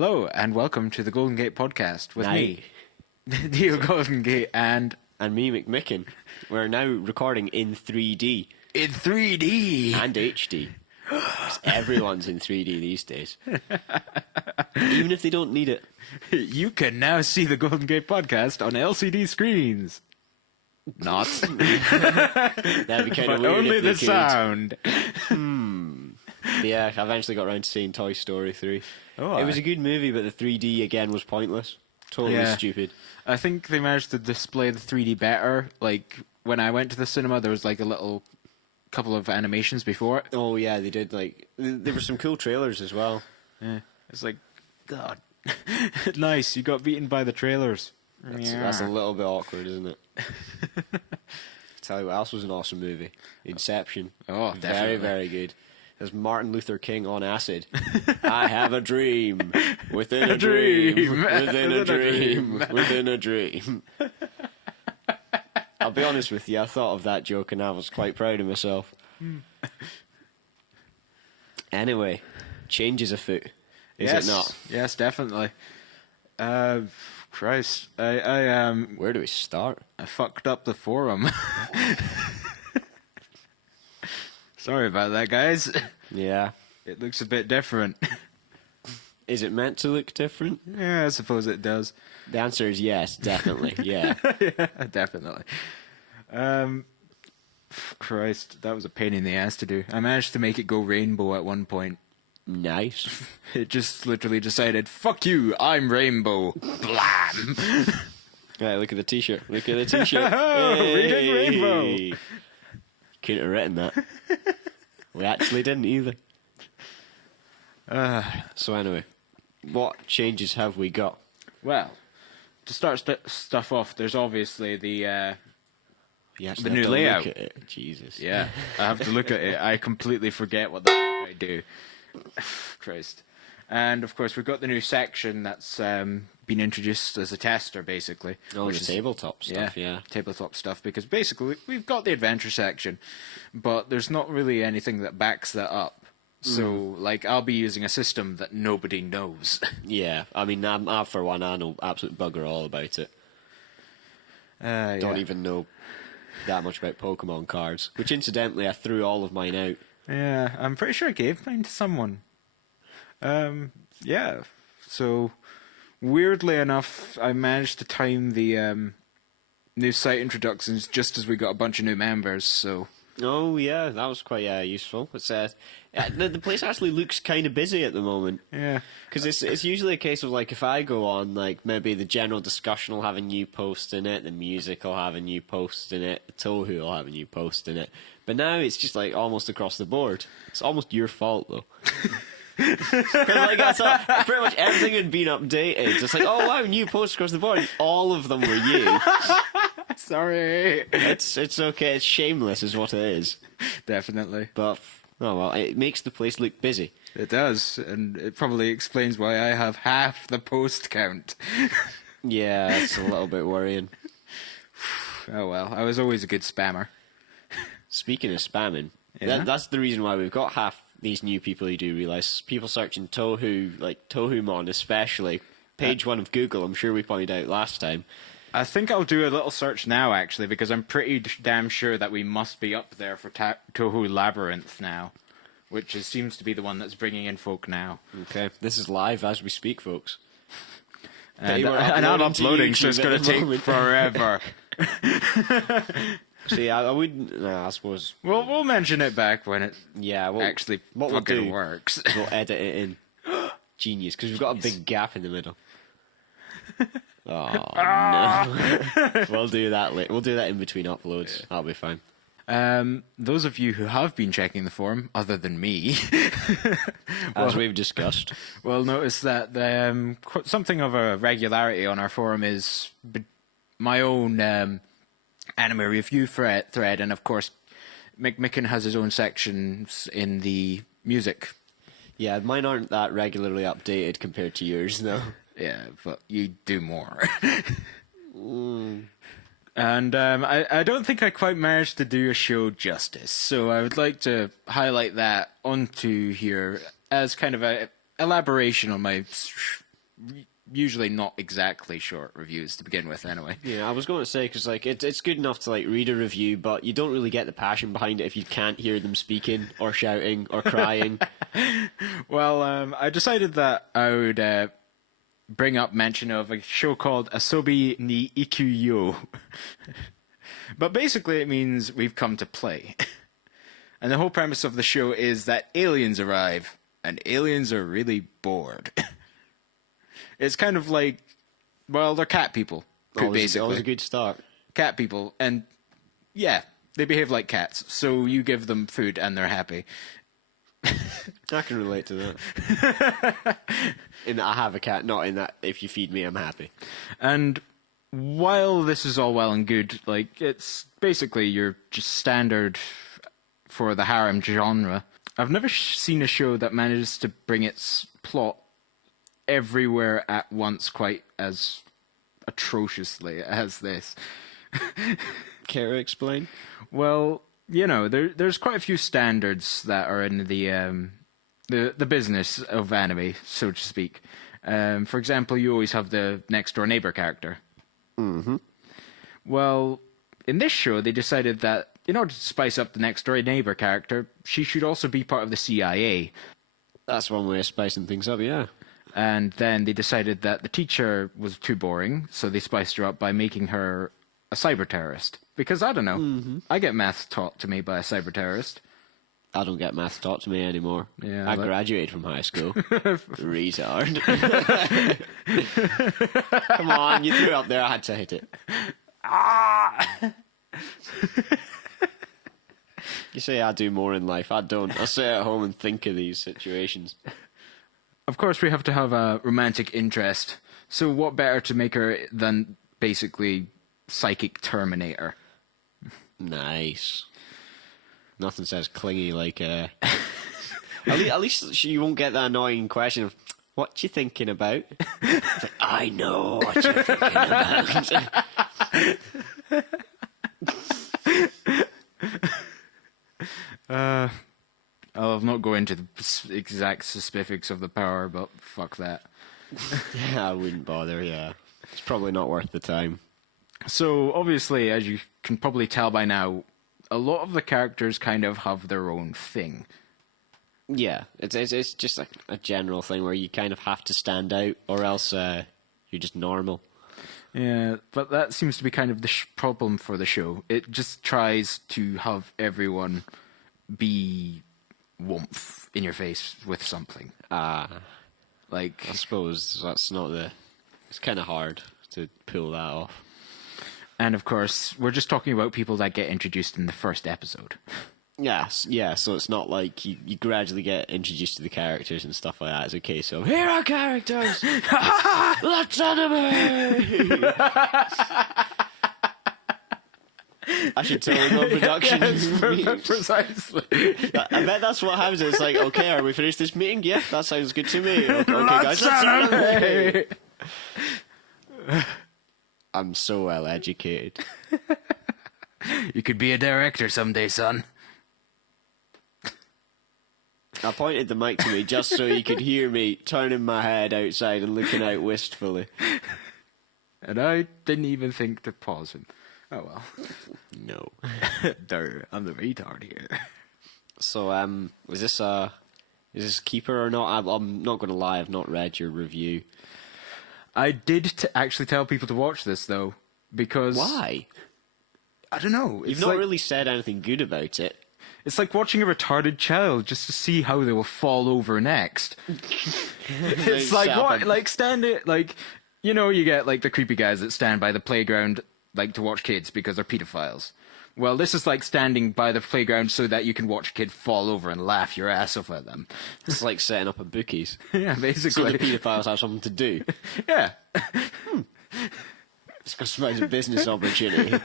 Hello, and welcome to the Goldengate podcast with Night. me, Dio Goldengate, and me, McMicken. We're now recording in 3D in 3D and HD. 'Cause everyone's in 3D these days. Even if they don't need it. You can now see the Goldengate podcast on LCD screens. Not. That'd be kind but of weird only if they the could. sound. Yeah, I eventually got around to seeing Toy Story 3. Oh, it was a good movie, but the 3D again was pointless. Totally Yeah. stupid. I think they managed to display the 3D better. Like, when I went to the cinema, there was like a little couple of animations before it. Oh yeah, they did there were some cool trailers as well. Yeah. It's like, God. Nice, you got beaten by the trailers. That's a little bit awkward, isn't it? Tell you what else was an awesome movie. Inception. Oh, Very, definitely. very good. There's Martin Luther King on acid. I have a dream within a dream within a dream within a dream. I'll be honest with you, I thought of that joke and I was quite proud of myself. Anyway, change is afoot. Is Yes. it not? Yes, definitely. Christ, I Where do we start? fucked up the forum. Sorry about that, guys. Yeah. It looks a bit different. Is it meant to look different? Yeah, I suppose it does. The answer is yes, definitely. Yeah. Yeah, definitely. Christ, that was a pain in the ass to do. I managed to make it go rainbow at one point. Nice. It just literally decided, fuck you, I'm rainbow. Blam! Right, look at the t-shirt. Look at the t-shirt. Reading rainbow. Couldn't have written that. We actually didn't either. So anyway, what changes have we got? Well, to start stuff off, there's obviously the You The actually new have to layout. Look at it. Jesus. yeah. I have to look at it. I completely forget what the fuck I do. Christ. And of course, we've got the new section that's been introduced as a tester, basically. All which the is- tabletop stuff, yeah. tabletop stuff, because basically we've got the adventure section, but there's not really anything that backs that up. So, like, I'll be using a system that nobody knows. Yeah, I mean, I for one, I know absolute bugger all about it. Don't even know that much about Pokemon cards, which incidentally, I threw all of mine out. Yeah, I'm pretty sure I gave mine to someone. Yeah, so weirdly enough, I managed to time the new site introductions just as we got a bunch of new members, so... Oh yeah, that was quite useful. It's the place actually looks kind of busy at the moment. Yeah. Because it's usually a case of, like, if I go on, like, maybe the general discussion will have a new post in it, the music will have a new post in it, the Tohu will have a new post in it. But now it's just, like, almost across the board. It's almost your fault, though. Because, like, I thought pretty much everything had been updated. It's like, oh, wow, new posts across the board. All of them were you. Sorry. It's okay. It's shameless is what it is. Definitely. But, oh, well, it makes the place look busy. It does, and it probably explains why I have half the post count. Yeah, it's a little bit worrying. Oh well, I was always a good spammer. Speaking of spamming, Yeah? that's the reason why we've got half these new people, you do realise. People searching Tohu, like Tohumon especially. Page 1 of Google, I'm sure we pointed out last time. I think I'll do a little search now, actually, because I'm pretty damn sure that we must be up there for Tohu Labyrinth now, which seems to be the one that's bringing in folk now. Okay, this is live as we speak, folks. And, we're and I'm uploading uploading, to so it's YouTube going at to the take moment. forever. See, I wouldn't... No, I suppose... We'll mention it back when it Yeah, well, actually what we'll fucking do, works. we'll edit it in. Genius, because we've got a big gap in the middle. Oh, no. We'll do that later. We'll do that in between uploads. That'll be fine. Those of you who have been checking the forum, other than me, As we've discussed. will notice that something of a regularity on our forum is my own anime review thread, and of course, McMicken has his own sections in the music. Yeah, mine aren't that regularly updated compared to yours, though. Yeah, but you do more. And I don't think I quite managed to do a show justice, so I would like to highlight that onto here as kind of a elaboration on my usually not exactly short reviews to begin with, anyway. Yeah, I was going to say, because like, it's good enough to like read a review, but you don't really get the passion behind it if you can't hear them speaking or shouting or crying. Well, I decided that I would bring up mention of a show called Asobi ni Ikuyo. But basically it means we've come to play. And the whole premise of the show is that aliens arrive, and aliens are really bored. It's kind of like, well, they're cat people, basically. Always a good start. Cat people, and yeah, they behave like cats, so you give them food and they're happy. I can relate to that. In that I have a cat, not in that if you feed me, I'm happy. And while this is all well and good, like, it's basically your just standard for the harem genre. I've never seen a show that manages to bring its plot everywhere at once quite as atrociously as this. Care to explain? Well, you know, there's quite a few standards that are in the business of anime, so to speak. For example, you always have the next door neighbor character. Mm-hmm. Well, in this show, they decided that in order to spice up the next door neighbor character, she should also be part of the CIA. That's one way of spicing things up, yeah. And then they decided that the teacher was too boring, so they spiced her up by making her a cyber terrorist. Because, I don't know, I get math taught to me by a cyber terrorist. I don't get math taught to me anymore. Yeah, I graduated from high school. Retard. Come on, you threw it up there, I had to hit it. Ah! You say I do more in life, I don't. I stay at home and think of these situations. Of course, we have to have a romantic interest. So what better to make her than basically Psychic Terminator? Nice. Nothing says clingy like at least you won't get that annoying question of, what you thinking about? It's like, I know what you're thinking about. I'll not go into the exact specifics of the power, but fuck that. Yeah, I wouldn't bother, yeah. It's probably not worth the time. So, obviously, as you can probably tell by now, a lot of the characters kind of have their own thing. Yeah, it's just like a general thing where you kind of have to stand out, or else you're just normal. Yeah, but that seems to be kind of the problem for the show. It just tries to have everyone be warmth in your face with something. Like, I suppose that's not the... It's kind of hard to pull that off. And of course, we're just talking about people that get introduced in the first episode. Yes, yeah, so it's not like you gradually get introduced to the characters and stuff like that. It's a case of, here are characters! Let's anime! I should totally go production. Yes, precisely. I bet that's what happens. It's like, okay, are we finished this meeting? Yeah, that sounds good to me. Okay, guys, let's anime! I'm so well educated. You could be a director someday, son. I pointed the mic to me just so you could hear me turning my head outside and looking out wistfully. And I didn't even think to pause him. Oh well. No. Duh, I'm the retard here. So, is this Keeper or not? I'm not going to lie, I've not read your review. I did actually tell people to watch this, though, because... Why? I don't know. You've not really said anything good about it. It's like watching a retarded child just to see how they will fall over next. It's like what? Like standing, like, you know, you get like the creepy guys that stand by the playground like to watch kids because they're pedophiles. Well, this is like standing by the playground so that you can watch a kid fall over and laugh your ass off at them. It's like setting up a bookies. Yeah, So basically. the paedophiles have something to do. Yeah. It's got some business opportunity.